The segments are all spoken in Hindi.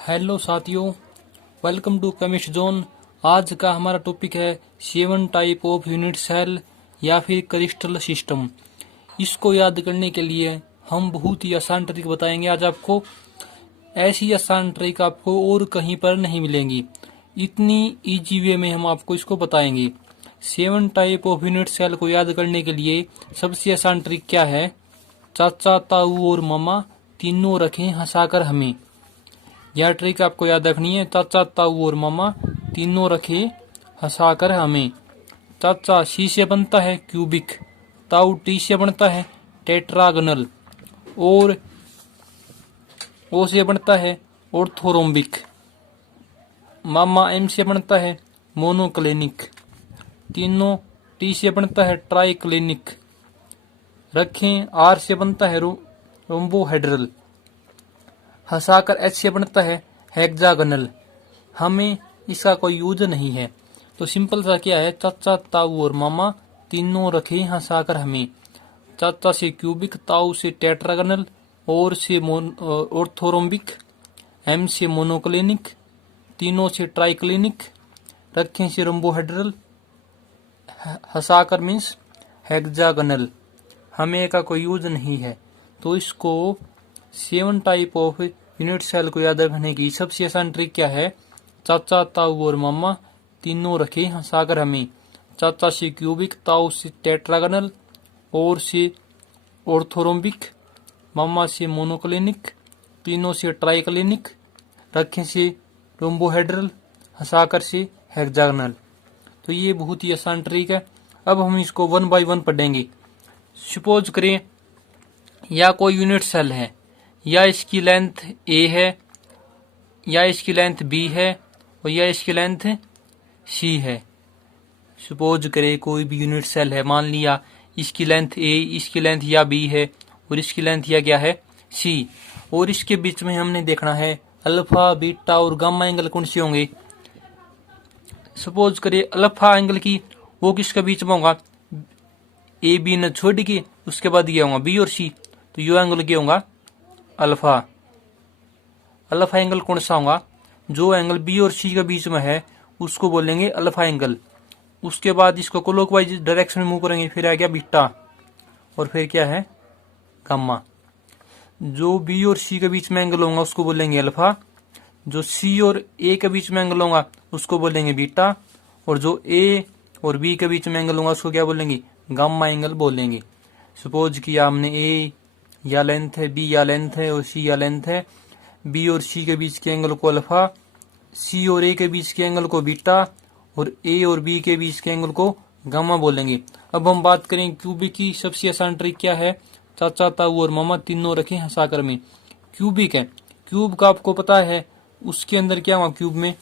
हेलो साथियों, वेलकम टू केमिस्ट जोन। आज का हमारा टॉपिक है 7 टाइप ऑफ यूनिट सेल या फिर क्रिस्टल सिस्टम। इसको याद करने के लिए हम बहुत ही आसान ट्रिक बताएंगे आज आपको। ऐसी आसान ट्रिक आपको और कहीं पर नहीं मिलेंगी। इतनी इजी वे में हम आपको इसको बताएंगे। 7 टाइप ऑफ यूनिट सेल को याद करने के लिए सबसे आसान ट्रिक क्या है? चाचा, ताऊ और मामा तीनों रखें हंसाकर हमें। यह ट्रिक आपको याद रखनी है। चाचा, ताऊ और मामा तीनों रखे हंसाकर हमें। चाचा सी से बनता है क्यूबिक, ताऊ टी से बनता है टेट्रागनल और ओ से बनता है ऑर्थोरोम्बिक। मामा एम से बनता है मोनोक्लिनिक। तीनों टी से बनता है ट्राइक्लिनिक। रखें आर से बनता है रोम्बोहेड्रल। हंसाकर एच से बनता है हेक्सागोनल। हमें इसका कोई यूज नहीं है। तो सिंपल सा क्या है? चाचा, ताऊ और मामा तीनों रखे हंसाकर हमें। चाचा से क्यूबिक, ताऊ से टेट्रागोनल और से ऑर्थोरोम्बिक, एम से मोनोक्लिनिक, तीनों से ट्राइक्लिनिक, रखें से रोम्बोहेड्रल, हंसाकर मीन्स हेक्सागोनल। हमें का कोई यूज नहीं है। तो इसको 7 टाइप ऑफ यूनिट सेल को याद रखने की सबसे आसान ट्रिक क्या है? चाचा, ताऊ और मामा तीनों रखे हंसाकर हमें। चाचा से क्यूबिक, ताऊ से टेट्रागोनल और से ऑर्थोरोम्बिक, मामा से मोनोक्लिनिक, तीनों से ट्राइक्लिनिक, रखें से रोम्बोहेड्रल, हंसाकर से हेक्सागोनल। तो ये बहुत ही आसान ट्रिक है। अब हम इसको 1 बाय 1 पढ़ेंगे। सपोज करें या कोई यूनिट सेल है, या इसकी लेंथ ए है, या इसकी लेंथ बी है और या इसकी लेंथ सी है। सपोज करें कोई भी यूनिट सेल है, मान लिया इसकी लेंथ ए, इसकी लेंथ या बी है और इसकी लेंथ या क्या है सी। और इसके बीच में हमने देखना है अल्फा, बीटा और गामा एंगल कौन से होंगे। सपोज करें अल्फा एंगल की वो किसके बीच में होगा? ए बी ने छोड़ के उसके बाद ये होगा बी और सी। तो यो एंगल क्या होगा? अल्फा। अल्फा एंगल कौन सा होगा? जो एंगल बी और सी के बीच में है उसको बोलेंगे अल्फा एंगल। उसके बाद इसको क्लॉकवाइज डायरेक्शन में मूव करेंगे, फिर आ गया बीटा और फिर क्या है गामा। जो बी और सी के बीच में एंगल होगा उसको बोलेंगे अल्फा। जो सी और ए के बीच में एंगल होगा उसको बोलेंगे बीटा। और जो ए और बी के बीच में एंगल होगा उसको क्या बोलेंगे? गामा एंगल बोलेंगे। सपोज किया हमने ए या लेंथ है, बी या लेंथ है और सी या लेंथ है। बी और सी के बीच के एंगल को अल्फा, सी और ए के बीच के एंगल को बीटा और ए और बी के बीच के एंगल को गामा बोलेंगे। अब हम बात करें क्यूबिक की। सबसे आसान ट्रिक क्या है? चाचा, ताऊ और मामा तीनों रखें हंसाकर में। क्यूबिक है, क्यूब का आपको पता है उसके अंदर क्या हुआ? क्यूब में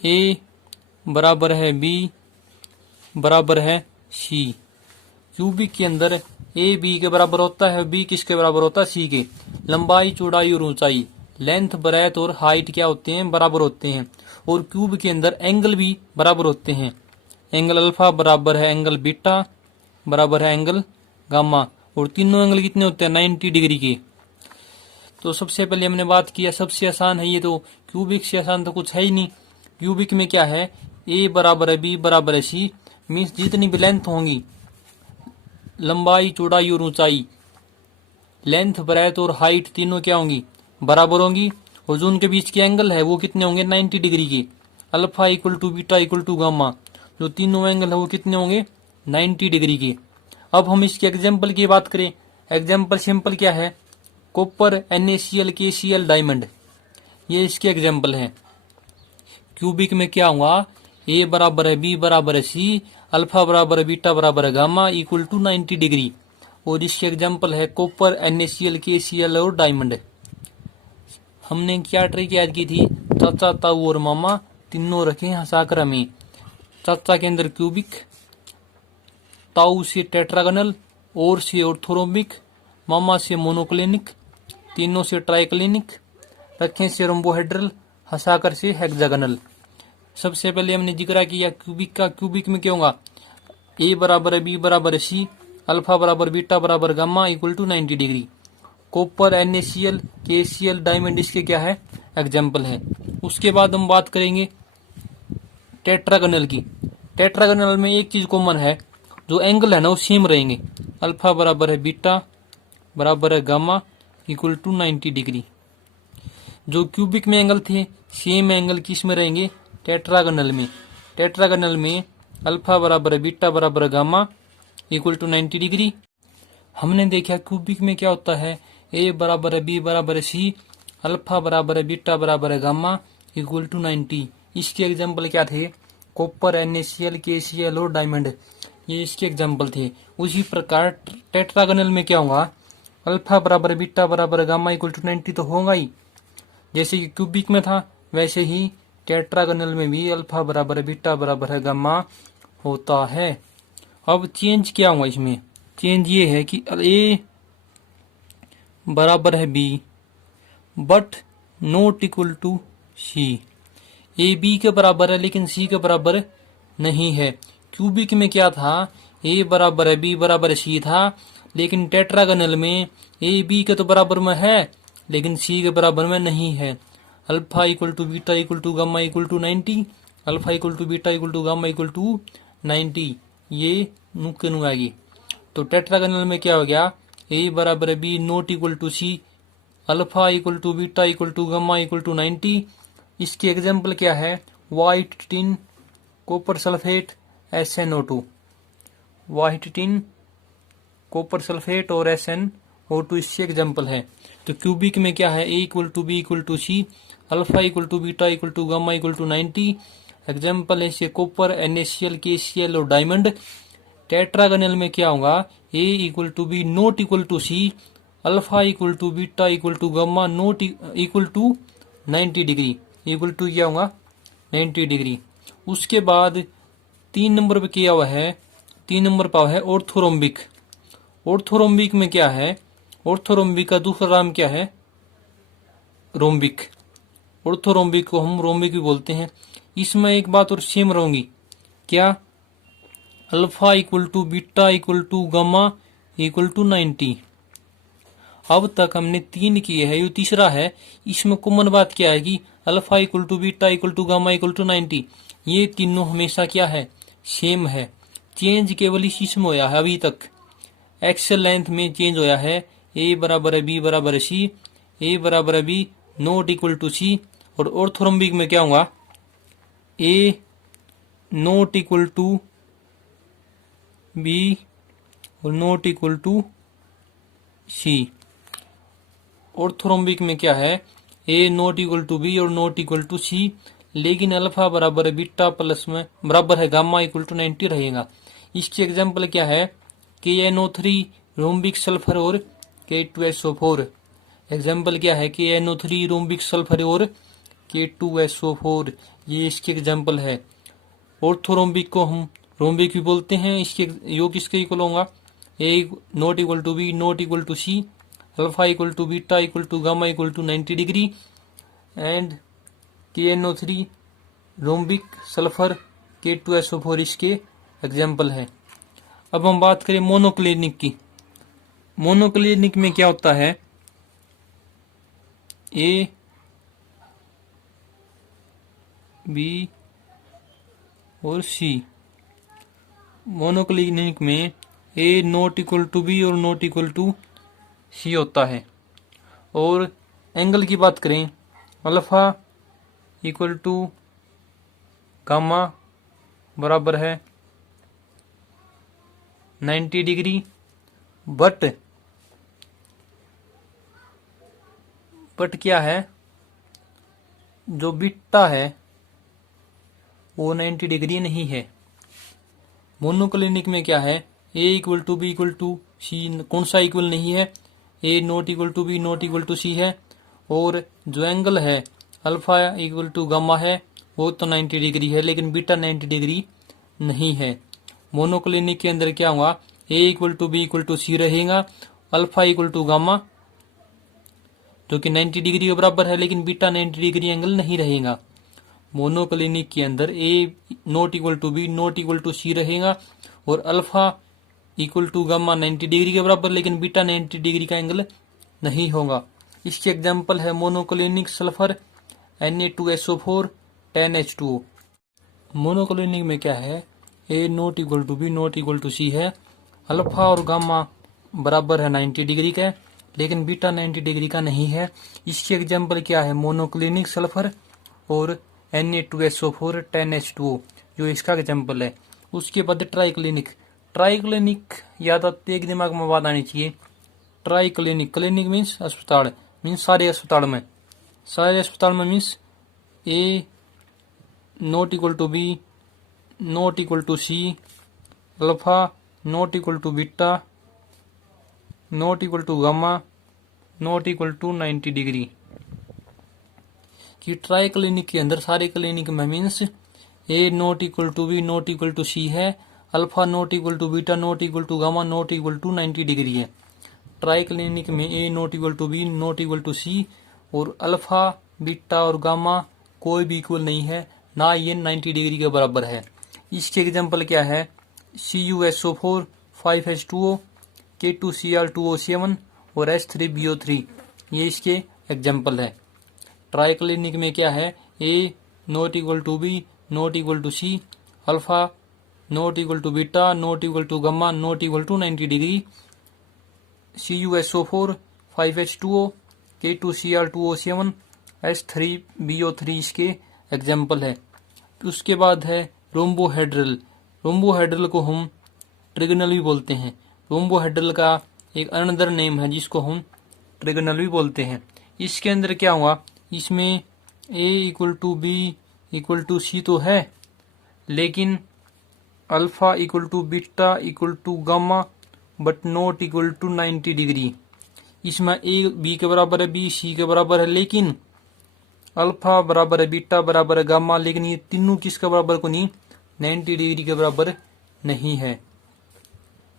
ए बराबर है बी बराबर है सी। क्यूबिक के अंदर ए बी के बराबर होता है, बी किसके बराबर होता है? सी के। लंबाई, चौड़ाई और ऊंचाई, लेंथ, ब्रेथ और हाइट क्या होते हैं? बराबर होते हैं। और क्यूब के अंदर एंगल भी बराबर होते हैं। एंगल अल्फा बराबर है एंगल बीटा बराबर है एंगल गामा। और तीनों एंगल कितने होते हैं? 90 डिग्री के। तो सबसे पहले हमने बात किया सबसे आसान है ये। तो क्यूबिक से आसान तो कुछ है ही नहीं। क्यूबिक में क्या है? ए बराबर है बी बराबर है सी। मीन्स जितनी भी लेंथ होंगी, लंबाई, चौड़ाई और ऊंचाई, लेंथ, ब्रेथ और हाइट तीनों क्या होंगी? बराबर होंगी। और जो उनके बीच के एंगल है वो कितने होंगे? 90 डिग्री के। Alpha equal to beta equal to gamma. जो तीनों एंगल है वो कितने होंगे? 90 डिग्री के। अब हम इसके एग्जाम्पल की बात करें। एग्जाम्पल सिंपल क्या है? कॉपर, NaCl, KCl, डायमंड, ये इसके एग्जाम्पल है। क्यूबिक में क्या हुआ? ए बराबर है बी बराबर है सी, अल्फा बराबर है बीटा बराबर है गामा इक्वल टू 90 डिग्री। और इसके एग्जाम्पल है कॉपर, NaCl, KCl और डायमंड। हमने क्या ट्रिक याद की थी? चाचा, ताऊ और मामा तीनों रखे हंसाकर हमें। चाचा के अंदर क्यूबिक, ताऊ से टेट्रागोनल और से ऑर्थोरोम्बिक, मामा से मोनोक्लिनिक, तीनों से ट्राइक्लिनिक, रखें से रोम्बोहेड्रल, हंसाकर से हेक्सागोनल। सबसे पहले हमने जिक्र किया क्यूबिक का। क्यूबिक में क्या होगा? ए बराबर है बी बराबर है सी, अल्फा बराबर बीटा बराबर gamma equal to 90 degree. Copper, NaCl, KCl, diamond इसके क्या है एग्जाम्पल है। उसके बाद हम बात करेंगे टेट्रागोनल की। टेट्रागोनल में एक चीज कॉमन है, जो एंगल है ना वो सेम रहेंगे। अल्फा बराबर है बीटा बराबर है गामा इक्वल टू 90 डिग्री। जो क्यूबिक में एंगल थे सेम एंगल किस में रहेंगे टेट्रागोनल में। टेट्रागोनल में अल्फा बराबर है बीटा बराबर है गामा इक्वल टू 90 डिग्री। हमने देखा क्यूबिक में क्या होता है, ए बराबर है बी बराबर है सी, अल्फा बराबर है बीटा बराबर है गामा इक्वल टू 90। इसके एग्जाम्पल क्या थे, कॉपर, NaCl, KCl और डायमंड, ये इसके एग्जाम्पल थे। उसी प्रकार टेट्रागोनल में क्या होगा, अल्फा बराबर बीटा बराबर गामा इक्वल टू 90 तो होगा ही। जैसे कि क्यूबिक में था वैसे ही टेट्रागोनल में भी अल्फा बराबर बीटा बराबर गामा होता है। अब चेंज क्या हुआ इसमें, चेंज ये है कि ए बराबर है b but not equal to c. A b के बराबर है लेकिन सी के बराबर नहीं है। क्यूबिक में क्या था, ए बराबर है बी बराबर है सी था, लेकिन टेट्रागोनल में ए बी के तो बराबर में है लेकिन सी के बराबर में नहीं है। Alpha equal to beta equal to gamma equal to 90, alpha equal to beta equal to gamma equal to 90, ये नुक्के नु आएगी। तो टेट्रागोनल में क्या हो गया, ए बराबर है b not equal to C, alpha equal to beta equal to gamma equal to 90। इसके एग्जाम्पल क्या है, white tin, copper sulphate, SnO2, white tin, copper sulphate और SnO2 इससे एग्जाम्पल है। तो क्यूबिक में क्या है, A equal to B equal to C, alpha equal to beta equal to gamma equal to 90। Example है इसके कॉपर, NaCl, KCl और डायमंड। टेट्रागोनल में क्या होगा, A equal to B not equal to C, alpha equal to beta equal to gamma not equal to 90 degree, equal to क्या होगा 90 डिग्री। उसके बाद 3 नंबर पे किया हुआ है, 3 नंबर पर है ऑर्थोरोम्बिक। ऑर्थोरोम्बिक में क्या है, ऑर्थोरोम्बिक का दूसरा नाम क्या है, रोम्बिक। ऑर्थोरोम्बिक को हम रोम्बिक भी बोलते हैं। इसमें एक बात और सेम रहूंगी, क्या, alpha equal to beta equal to gamma equal to 90। अब तक हमने 3 किए हैं, ये तीसरा है। इसमें कॉमन बात क्या है कि alpha equal to beta equal to gamma equal to 90, ये तीनों हमेशा क्या है सेम है। चेंज केवल इसी में होया है अभी तक, एक्सेल लेंथ में चेंज होया है। ए बराबर है बी बराबर है सी, ए बराबर है बी नॉट इक्वल टू सी। और ऑर्थोरोम्बिक में क्या होगा, ए नॉट इक्वल टू बी और not equal to c. Orthorhombic में क्या है, ए नॉट इक्वल टू बी और नॉट इक्वल टू सी, लेकिन अल्फा बराबर है बीटा प्लस में बराबर है गामा इक्वल टू 90 रहेगा। इसकी एग्जाम्पल क्या है, KNO3 रोम्बिक सल्फर और K2SO4। एग्जाम्पल क्या है, KNO3 रोम्बिक सल्फर और K2SO4, ये इसके एग्जाम्पल है। ऑर्थोरोम्बिक को हम रोम्बिक भी बोलते हैं। इसके योग किसके इक्वल होगा, ए not equal to B not equal to C, alpha equal to beta equal to gamma equal to 90 degree and KNO3 rhombic sulphur K2SO4 इसके एग्जाम्पल है। अब हम बात करें मोनोक्लिनिक की। मोनोक्लिनिक में क्या होता है, ए बी और सी। मोनोक्लिनिक में A not equal to b और नॉट इक्वल टू सी होता है। और एंगल की बात करें, अल्फा इक्वल टू गामा बराबर है 90 डिग्री, बट क्या है, जो बीटा है वो 90 डिग्री नहीं है। मोनोक्लिनिक में क्या है, A equal to B equal to C कौन सा इक्वल नहीं है, ए not equal to B not equal to C है। और जो एंगल है अल्फा इक्वल टू गामा है वो तो 90 डिग्री है, लेकिन बीटा 90 डिग्री नहीं है। मोनोक्लिनिक के अंदर क्या हुआ, A equal to B equal to C रहेगा, अल्फा इक्वल टू गामा जो कि 90 डिग्री के बराबर है, लेकिन बीटा 90 डिग्री एंगल नहीं रहेगा। मोनोक्लिनिक के अंदर A not equal to B not equal to C रहेगा और alpha equal to gamma 90 degree के बराबर, लेकिन बीटा 90 डिग्री का एंगल नहीं होगा। इसके एग्जाम्पल है monoclinic sulphur Na2SO4 10H2O। Monoclinic में क्या है, A not equal to B not equal to C है, अल्फा और गामा बराबर है 90 डिग्री का, लेकिन बीटा 90 डिग्री का नहीं है। इसके एग्जाम्पल क्या है, मोनोक्लिनिक सल्फर और Na2SO4 10H2O जो इसका एग्जाम्पल है। उसके बाद ट्राइक्लिनिक। ट्राइक्लिनिक याद आते एक दिमाग में बात आनी चाहिए। ट्राइक्लिनिक, क्लिनिक मीन्स अस्पताल, मीन्स सारे अस्पताल में, सारे अस्पताल में means A not equal to B not equal to C, alpha not equal to beta not equal to gamma not equal to 90 degree. कि ट्राई क्लिनिक के अंदर सारे क्लिनिक में means A not equal to B not equal to C है, alpha not equal to beta not equal to gamma not equal to 90 degree है। ट्राई क्लिनिक में A not equal to B not equal to सी और अल्फा बीटा और गामा कोई भी इक्वल नहीं है, ना ये 90 डिग्री के बराबर है। इसके एग्जाम्पल क्या है, CuSO4 5H2O K2Cr2O7 और H3BO3, ये इसके एग्जाम्पल है। ट्राई क्लिनिक में क्या है, ए not equal to B not equal to C, alpha not equal to beta not equal to gamma not equal to 90 degree, CuSO4 5H2O K2Cr2O7 H3BO3 इसके एग्जाम्पल है। उसके बाद है रोम्बोहेड्रल। रोम्बोहेड्रल को हम ट्रिगोनल भी बोलते हैं। रोम्बोहेड्रल का एक अनदर नेम है जिसको हम ट्रिगोनल भी बोलते हैं। इसके अंदर क्या हुआ, इसमें A equal to B equal to C तो है, लेकिन alpha equal to beta equal to gamma but not equal to 90 degree. इसमें A बी के बराबर है, बी सी के बराबर है, लेकिन अल्फा बराबर है बीटा बराबर है गामा, लेकिन ये तीनों किसके बराबर को नहीं, 90 डिग्री के बराबर नहीं है।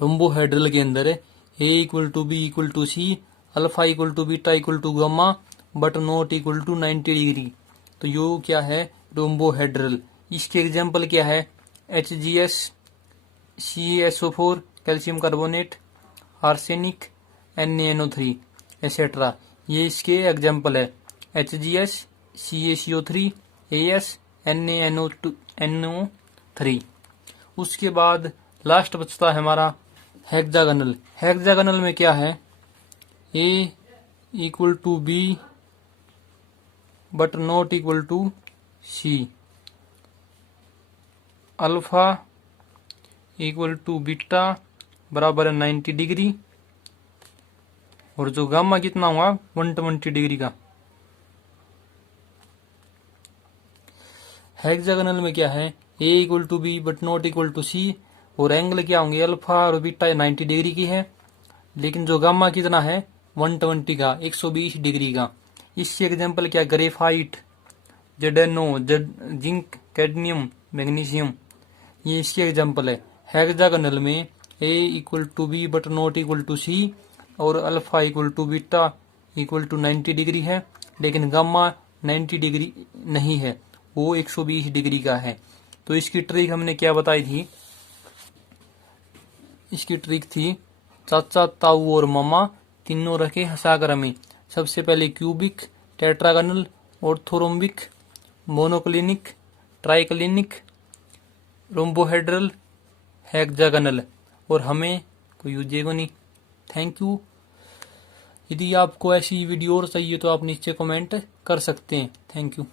रोम्बोहेड्रल के अंदर A equal to B equal to C, alpha equal to beta equal to gamma but not equal to 90 degree. तो यो क्या है, रोम्बोहेड्रल। इसके एग्जाम्पल क्या है, HGS CaSO4 calcium carbonate, arsenic, NaNO3 etcetera, ये इसके एग्जाम्पल है। HGS CaCO3 AS NaNO3। उसके बाद लास्ट बचता है हमारा हेक्सागोनल। हेक्सागोनल में क्या है, A equal to B but not equal to C, alpha equal to beta बराबर है 90 डिग्री, और जो गामा कितना हुआ 120 डिग्री का। हेक्सागोनल में क्या है, A equal to B but not equal to सी, और एंगल क्या होंगे, अल्फा और बीटा 90 डिग्री की है, लेकिन जो गामा कितना है 120 का, 120 डिग्री का। इससे एग्जाम्पल क्या, ग्रेफाइट, जेडेनो, जिंक, कैडमियम, मैग्नीशियम, ये इसके एग्जाम्पल है। हेक्सागोनल में A equal to B but not equal to सी और alpha equal to beta equal to 90 degree है, लेकिन गामा 90 डिग्री नहीं है, वो 120 डिग्री का है। तो इसकी ट्रिक हमने क्या बताई थी, इसकी ट्रिक थी चाचा ताऊ और मामा तीनों रखे हंसाकर हमें। सबसे पहले cubic, tetragonal, orthorhombic, monoclinic, triclinic, rhombohedral, hexagonal, और हमें कोई यूजेगा नहीं। Thank you. यदि आपको ऐसी वीडियो और चाहिए तो आप नीचे कमेंट कर सकते हैं। Thank you.